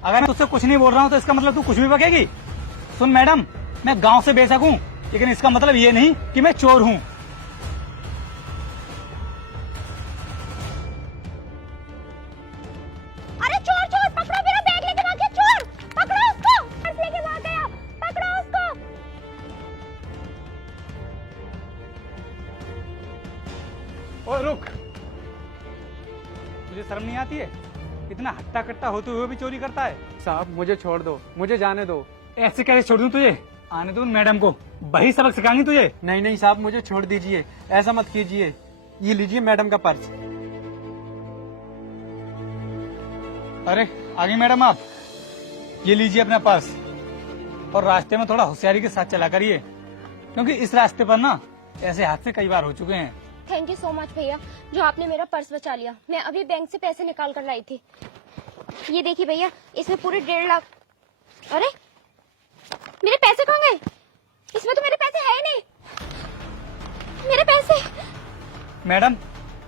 अगर मैं तुझसे कुछ नहीं बोल रहा हूँ तो इसका मतलब तू कुछ भी बकेगी। सुन मैडम, मैं गांव से बेशक हूँ, लेकिन इसका मतलब ये नहीं कि मैं चोर हूँ। अरे चोर चोर पकड़ो, मेरा बैग लेके भाग गया चोर, पकड़ो उसको, पर्स लेके भाग गया, पकड़ो उसको। ओए रुक, तुझे शर्म नहीं आती है? इतना हट्टा कट्टा होते हुए भी चोरी करता है। साहब मुझे छोड़ दो, मुझे जाने दो। ऐसे कैसे छोड़ दूं तुझे? आने दो मैडम को, वही सबक सिखाएंगी तुझे। नहीं नहीं साहब, मुझे छोड़ दीजिए, ऐसा मत कीजिए। ये लीजिए मैडम का पर्स। अरे आगे मैडम आप, ये लीजिए अपना पर्स, और रास्ते में थोड़ा होशियारी के साथ चला करिए, क्योंकि इस रास्ते पर ना ऐसे हादसे कई बार हो चुके हैं। थैंक यू सो मच भैया, जो आपने मेरा पर्स बचा लिया। मैं अभी बैंक से पैसे निकाल कर लाई थी। ये देखिए भैया, इसमें पूरे 1.5 लाख। अरे मेरे पैसे कहाँ गए? इसमें तो मेरे पैसे है ही नहीं। मेरे पैसे। मैडम,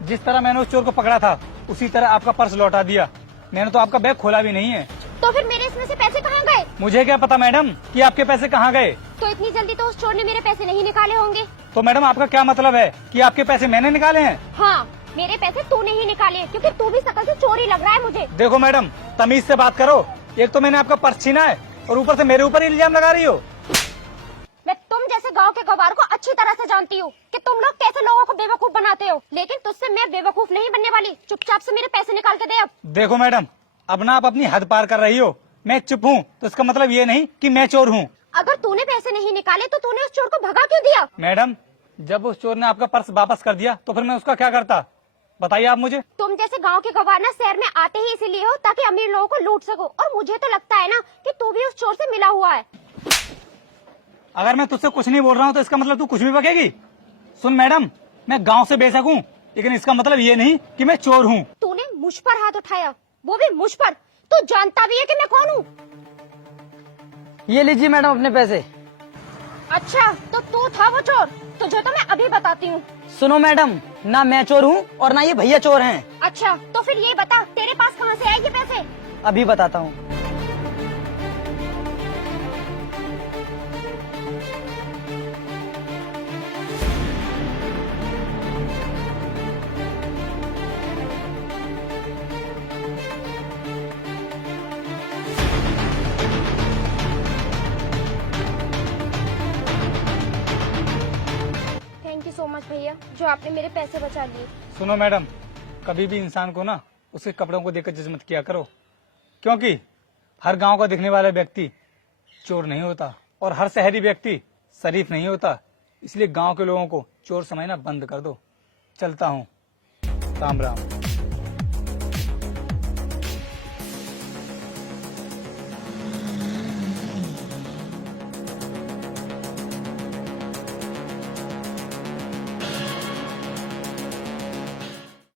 जिस तरह मैंने उस चोर को पकड़ा था उसी तरह आपका पर्स लौटा दिया। मैंने तो आपका बैग खोला भी नहीं है। तो फिर मेरे इसमें से पैसे कहाँ गए? मुझे क्या पता मैडम कि आपके पैसे कहाँ गए। तो इतनी जल्दी तो उस चोर ने मेरे पैसे नहीं निकाले होंगे। तो मैडम आपका क्या मतलब है कि आपके पैसे मैंने निकाले हैं? हाँ, मेरे पैसे तूने ही निकाले, क्योंकि तू भी शकल से चोरी लग रहा है मुझे। देखो मैडम, तमीज से बात करो। एक तो मैंने आपका पर्स छीना है और ऊपर से मेरे ऊपर इल्जाम लगा रही हो। मैं तुम जैसे गांव के गवार को अच्छी तरह से जानती हूँ कि तुम लोग कैसे लोगों को बेवकूफ बनाते हो, लेकिन तुझसे मैं बेवकूफ नहीं बनने वाली। चुपचाप से मेरे पैसे निकाल के दे अब। देखो मैडम, अब ना आप अपनी हद पार कर रही हो। मैं चुप हूँ तो इसका मतलब ये नहीं कि मैं चोर हूँ। अगर तूने पैसे नहीं निकाले तो तूने उस चोर को भगा क्यों दिया? मैडम, जब उस चोर ने आपका पर्स वापस कर दिया तो फिर मैं उसका क्या करता, बताइए आप मुझे। तुम जैसे गांव के गवार ना शहर में आते ही इसीलिए हो ताकि अमीर लोगों को लूट सको, और मुझे तो लगता है ना कि तू भी उस चोर से मिला हुआ है। अगर मैं तुझसे कुछ नहीं बोल रहा हूँ तो इसका मतलब तू कुछ भी बकेगी। सुन मैडम, मैं गांव से बेशक हूँ, लेकिन इसका मतलब ये नहीं कि मैं चोर हूँ। तूने मुझ पर हाथ उठाया, वो भी मुझ पर। तू जानता भी है कि मैं कौन हूँ? ये लीजिए मैडम अपने पैसे। अच्छा, तो तू था वो चोर? तुझे तो मैं अभी बताती हूँ। सुनो मैडम, ना मैं चोर हूँ और ना ये भैया चोर हैं। अच्छा, तो फिर ये बता, तेरे पास कहाँ से आए ये पैसे? अभी बताता हूँ। थैंक यू सो मच भैया, जो आपने मेरे पैसे बचा लिए। सुनो मैडम, कभी भी इंसान को ना उसके कपड़ों को देखकर जज मत किया करो, क्योंकि हर गांव का दिखने वाला व्यक्ति चोर नहीं होता और हर शहरी व्यक्ति शरीफ नहीं होता। इसलिए गांव के लोगों को चोर समझना बंद कर दो। चलता हूँ, राम राम।